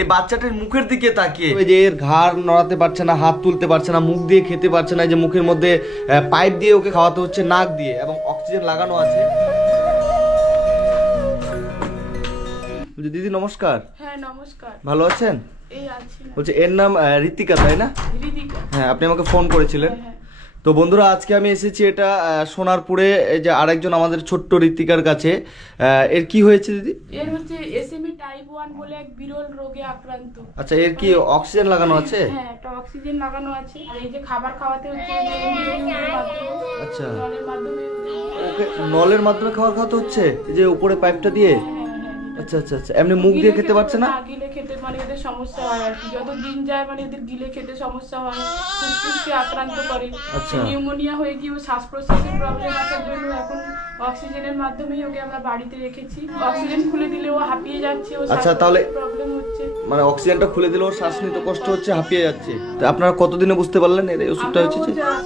এই বাচ্চাটার মুখের দিকে তাকিয়ে, এই যে এর ঘাড় নড়াতে পারছে না, হাত তুলতে পারছে না, মুখ দিয়ে খেতে পারছে না, যে মুখের মধ্যে পাইপ দিয়ে ওকে খাওয়াতে হচ্ছে নাক দিয়ে, এবং অক্সিজেন লাগানো আছে। দিদি নমস্কার। হ্যাঁ নমস্কার। ভালো আছেন? এই আছি। বলছি এর নাম ঋতিকা তাই না? ঋতিকা। হ্যাঁ, আপনি আমাকে ফোন করেছিলেন। তো বন্ধুরা, আজকে আমি এসেছি এটা সোনারপুরে, এই যে আরেকজন আমাদের ছোট্ট ঋতিকার কাছে। এর কি হয়েছে দিদি? এর হচ্ছে এসএমই টাইপ 1 বলে এক বিরল রোগে আক্রান্ত। আচ্ছা, এর কি অক্সিজেন লাগানো আছে? হ্যাঁ, একটা অক্সিজেন লাগানো আছে। আর এই যে খাবার খাওয়াতে হচ্ছে যে ইঞ্জেকশনের মাধ্যমে। আচ্ছা, নলের মাধ্যমে। ওকে নলের মাধ্যমে খাবার খাওয়াতে হচ্ছে, এই যে উপরে পাইপটা দিয়ে? আচ্ছা আচ্ছা আচ্ছা, এমনি মুখ দিয়ে খেতে পারছে না? গিলে খেতে মানে এদের সমস্যা হয় আর কি, যত দিন যায় মানে এদের গিলে খেতে সমস্যা হয়, ফুসফুসকে আক্রান্ত করে। আচ্ছা, নিউমোনিয়া হয়ে গিয়ে শ্বাস প্রশ্বাসের প্রবলেম আসার জন্য এখন অক্সিজেনের মাধ্যমেই ওকে আমরা বাড়িতে রেখেছি। অক্সিজেন খুলে দিলে ও হাঁপিয়ে যাচ্ছে, ও আচ্ছা তাহলে প্রবলেম হচ্ছে, মানে অক্সিজেনটা খুলে দিলে ওর শ্বাস নিতে কষ্ট হচ্ছে, হাঁপিয়ে যাচ্ছে। তো আপনারা কতদিনে বুঝতে পারলেন এই ওষুধটা হচ্ছে?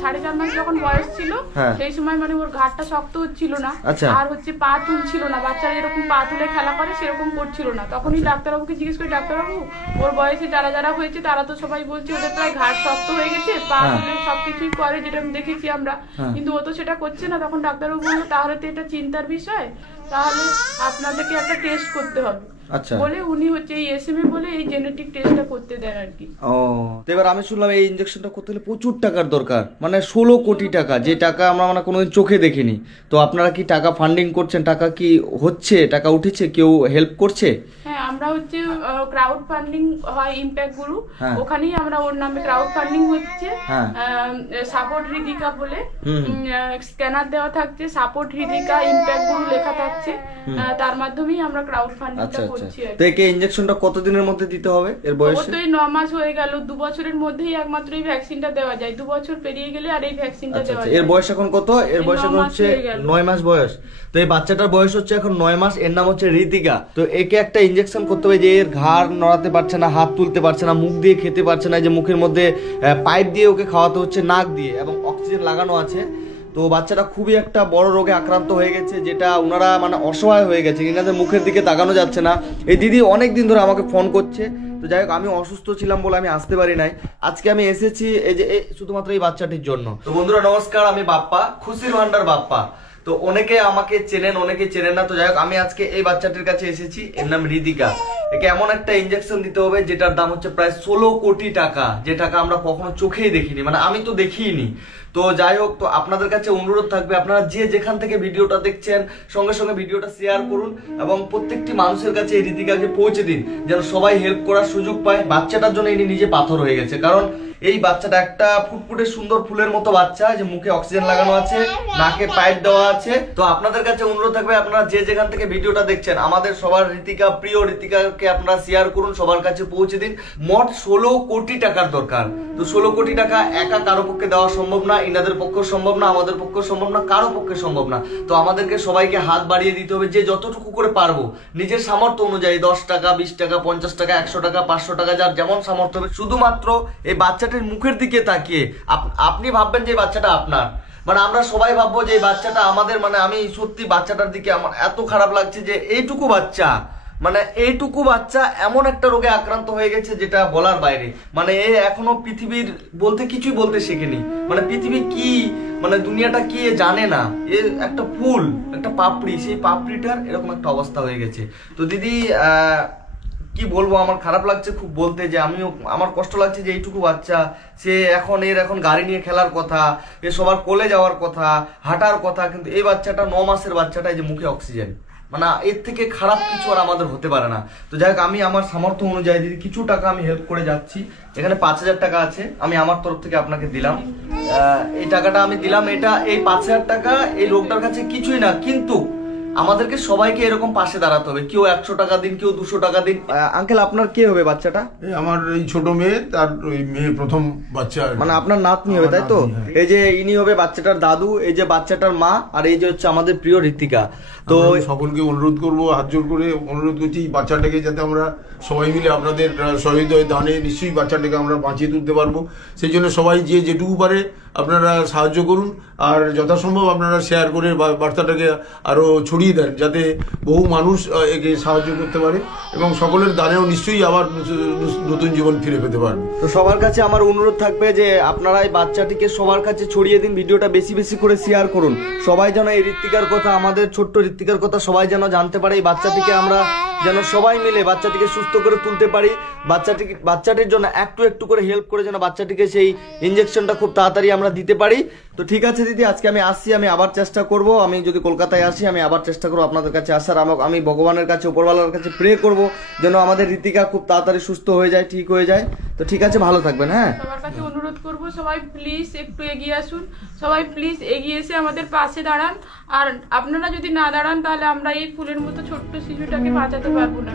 4.5 মাস যখন বয়স ছিল সেই সময় মানে ওর ঘাড়টা শক্ত হচ্ছিল না, আর হচ্ছে পা তুলছিল না, বাচ্চারা এরকম পা তুলে খেলা করে সেরকম করছিল না। তখনই ডাক্তারবাবুকে জিজ্ঞেস করি, ডাক্তারবাবু ওর বয়সে যারা যারা হয়েছে তারা তো সবাই বলছে ওদের প্রায় ঘাড় শক্ত হয়ে গেছে, পা তুলে সবকিছুই করে যেটা দেখেছি আমরা, কিন্তু ও তো সেটা করছে না। তখন ডাক্তারবাবু বললো তাহলে তো এটা চিন্তার বিষয়, তাহলে আপনাদেরকে একটা টেস্ট করতে হবে। আচ্ছা, বলে উনি হচ্ছে এই এসএমএ বলে এই জেনেটিক টেস্টটা করতে দেন আর কি। ও, তো এবার আমি শুনলাম এই ইনজেকশনটা করতে হলে প্রচুর টাকার দরকার, মানে 16 কোটি টাকা, যে টাকা আমরা মানে কোনোদিন চোখে দেখিনি। তো আপনারা কি টাকা ফান্ডিং করছেন? টাকা কি হচ্ছে? টাকা উঠেছে? কেউ হেল্প করছে? হ্যাঁ, আমরা হচ্ছে ক্রাউড ফান্ডিং হয় ইমপ্যাক্ট গুরু, ওখানেই আমরা ওর নামে ক্রাউড ফান্ডিং হচ্ছে। সাপোর্ট হৃদিকা বলে স্ক্যানার দেওয়া থাকছে, সাপোর্ট হৃদিকা ইমপ্যাক্ট গুরু লেখা থাকছে, তার মাধ্যমেই আমরা ক্রাউড ফান্ডিংটা করছি। তো একে ইনজেকশনটা কতদিনের মধ্যে দিতে হবে? এর বয়স তো 9 মাস হয়ে গেল, 2 বছরের মধ্যেই একমাত্র এই ভ্যাকসিনটা দেওয়া যায়, 2 বছর পেরিয়ে গেলে আর এই ভ্যাকসিনটা দেওয়া যায়। এর বয়স এখন কত? এর বয়স এখন হচ্ছে 9 মাস বয়স। তো এই বাচ্চাটার বয়স হচ্ছে এখন 9 মাস, এর নাম হচ্ছে ঋতিকা। তো একে একটা ইনজেকশন করতে হবে, যে এর ঘাড় নড়াতে পারছে না, হাত তুলতে পারছে না, মুখ দিয়ে খেতে পারছে না, যে মুখের মধ্যে পাইপ দিয়ে ওকে খাওয়াতে হচ্ছে নাক দিয়ে, এবং অক্সিজেন লাগানো আছে। তো বাচ্চাটা খুবই একটা বড় রোগে আক্রান্ত হয়ে গেছে, যেটা ওনারা মানে অসহায় হয়ে গেছে, ইনাদের মুখের দিকে তাকানো যাচ্ছে না। এই দিদি অনেক দিন ধরে আমাকে ফোন করছে। তো যাই হোক, আমি অসুস্থ ছিলাম বলে আমি আসতে পারি নাই। আজকে আমি এসেছি এই যে শুধুমাত্র এই বাচ্চাটির জন্য। তো বন্ধুরা নমস্কার, আমি বাপ্পা, খুশির ভান্ডার বাপ্পা। তো অনেকে আমাকে চেনেন, অনেকে চেনেন না। তো যাই হোক, আমি আজকে এই বাচ্চাটির কাছে এসেছি, এর নাম ঋতিকা। একে এমন একটা ইনজেকশন দিতে হবে যেটার দাম হচ্ছে প্রায় 16 কোটি টাকা, যে টাকা আমরা কখনো চোখেই দেখিনি, মানে আমি তো দেখিনি। তো যাই হোক, তো আপনাদের কাছে অনুরোধ থাকবে, আপনারা যে যেখান থেকে ভিডিওটা দেখছেন সঙ্গে সঙ্গে ভিডিওটা শেয়ার করুন, এবং প্রত্যেকটি মানুষের কাছে এই ঋতিকাকে পৌঁছে দিন, যেন সবাই হেল্প করার সুযোগ পায়। বাচ্চাটার জন্য ইনি নিজে পাথর হয়ে গেছে, কারণ এই বাচ্চাটা একটা ফুটফুটে সুন্দর ফুলের মতো বাচ্চা, যে মুখে অক্সিজেন লাগানো আছে, নাকে পাইপ দেওয়া আছে। তো আপনাদের কাছে অনুরোধ থাকবে, আপনারা যে যেখান থেকে ভিডিওটা দেখছেন, আমাদের সবার ঋতিকা, প্রিয় ঋতিকাকে আপনারা শেয়ার করুন, সবার কাছে পৌঁছে দিন। মোট 16 কোটি টাকার দরকার। তো 16 কোটি টাকা একা কারো পক্ষে দেওয়া সম্ভব না, ইনাদের পক্ষে সম্ভব না, আমাদের পক্ষে সম্ভব না, কারো পক্ষে সম্ভব না। তো আমাদেরকে সবাইকে হাত বাড়িয়ে দিতে হবে, যে যতটুকু করে পারবো নিজের সামর্থ্য অনুযায়ী, 10 টাকা, 20 টাকা, 50 টাকা, 100 টাকা, 500 টাকা, যার যেমন সামর্থ্য হবে। শুধুমাত্র এই বাচ্চাটির মুখের দিকে তাকিয়ে আপনি ভাববেন যে এই বাচ্চাটা আপনার, মানে আমরা সবাই ভাববো যে এই বাচ্চাটা আমাদের। মানে আমি সত্যি বাচ্চাটার দিকে আমার এত খারাপ লাগছে, যে এইটুকু বাচ্চা, মানে এইটুকু বাচ্চা এমন একটা রোগে আক্রান্ত হয়ে গেছে যেটা বলার বাইরে। মানে এ এখনো পৃথিবীর বলতে কিছুই বলতে শেখেনি, মানে পৃথিবী কি, মানে দুনিয়াটা কি এ জানে না। এ একটা ফুল, একটা পাপড়ি, সেই পাপড়িটার এরকম একটা অবস্থা হয়ে গেছে। তো দিদি কি বলবো, আমার খারাপ লাগছে খুব বলতে, যে আমিও, আমার কষ্ট লাগছে যে এইটুকু বাচ্চা, সে এখন গাড়ি নিয়ে খেলার কথা, এ সবার কোলে যাওয়ার কথা, হাঁটার কথা, কিন্তু এই বাচ্চাটা 9 মাসের বাচ্চাটা, যে মুখে অক্সিজেন, মানে এর থেকে খারাপ কিছু আর আমাদের হতে পারে না। তো যাই হোক, আমি আমার সামর্থ্য অনুযায়ী দিদি কিছু টাকা আমি হেল্প করে যাচ্ছি। এখানে 5000 টাকা আছে, আমি আমার তরফ থেকে আপনাকে দিলাম। এই টাকাটা আমি দিলাম, এটা এই 5000 টাকা এই লোকটার কাছে কিছুই না, কিন্তু আমাদেরকে সবাইকে এরকম পাশে দাঁড়াতে হবে। কেউ 100 টাকা দিন, কেউ 200 টাকা দিন। আঙ্কেল, আপনার কে হবে বাচ্চাটা? আমার এই ছোট মেয়ে, তার ওই মেয়ে প্রথম বাচ্চা, মানে আপনার নাতনি হবে তাই তো? এই যে ইনি হবে বাচ্চাটার দাদু, এই যে বাচ্চাটার মা, আর এই যে হচ্ছে আমাদের প্রিয় ঋতিকা। তো সকলকে অনুরোধ করবো, হাত জোর করে অনুরোধ করছি, বাচ্চাটাকে যাতে আমরা সবাই মিলে আপনাদের সহৃদয় দানে নিশ্চয়ই বাচ্চাটাকে আমরা বাঁচিয়ে তুলতে পারবো। সেই জন্য সবাই যে যেটুকু পারে আপনারা সাহায্য করুন, আর যথাসম্ভব আপনারা শেয়ার করে বার্তাটাকে আরও ছড়িয়ে দেন, যাতে বহু মানুষ একে সাহায্য করতে পারে এবং সকলের দানেও নিশ্চয়ই আবার নতুন জীবন ফিরে পেতে পারবে। তো সবার কাছে আমার অনুরোধ থাকবে যে আপনারা এই বাচ্চাটিকে সবার কাছে ছড়িয়ে দিন, ভিডিওটা বেশি বেশি করে শেয়ার করুন, সবাই যেন এই ঋত্বিকার কথা, আমাদের ছোট্ট ঋত্বিকার কথা সবাই যেন জানতে পারে। এই বাচ্চাটিকে আমরা যেন সবাই মিলে বাচ্চাটিকে সুস্থ করে তুলতে পারি, বাচ্চাটির জন্য একটু একটু করে হেল্প করে যেন বাচ্চাটিকে সেই ইনজেকশনটা খুব তাড়াতাড়ি আমরা দিতে পারি। তো ঠিক আছে দিদি, আজকে আমি আসছি, আমি আবার চেষ্টা করব, আমি যদি কলকাতায় আসি আমি আবার চেষ্টা করবো আপনাদের কাছে আসার। আমি ভগবানের কাছে, উপরওয়ালার কাছে প্রে করব যেন আমাদের ঋতিকা খুব তাড়াতাড়ি সুস্থ হয়ে যায়, ঠিক হয়ে যায়। তো ঠিক আছে, ভালো থাকবেন। হ্যাঁ, সবার কাছে অনুরোধ করব, সবাই প্লিজ একটু এগিয়ে আসুন, সবাই প্লিজ এগিয়ে এসে আমাদের পাশে দাঁড়ান। আর আপনারা যদি না দাঁড়ান তাহলে আমরা এই ফুলের মতো ছোট্ট শিশুটাকে বাঁচাতে পারবো না।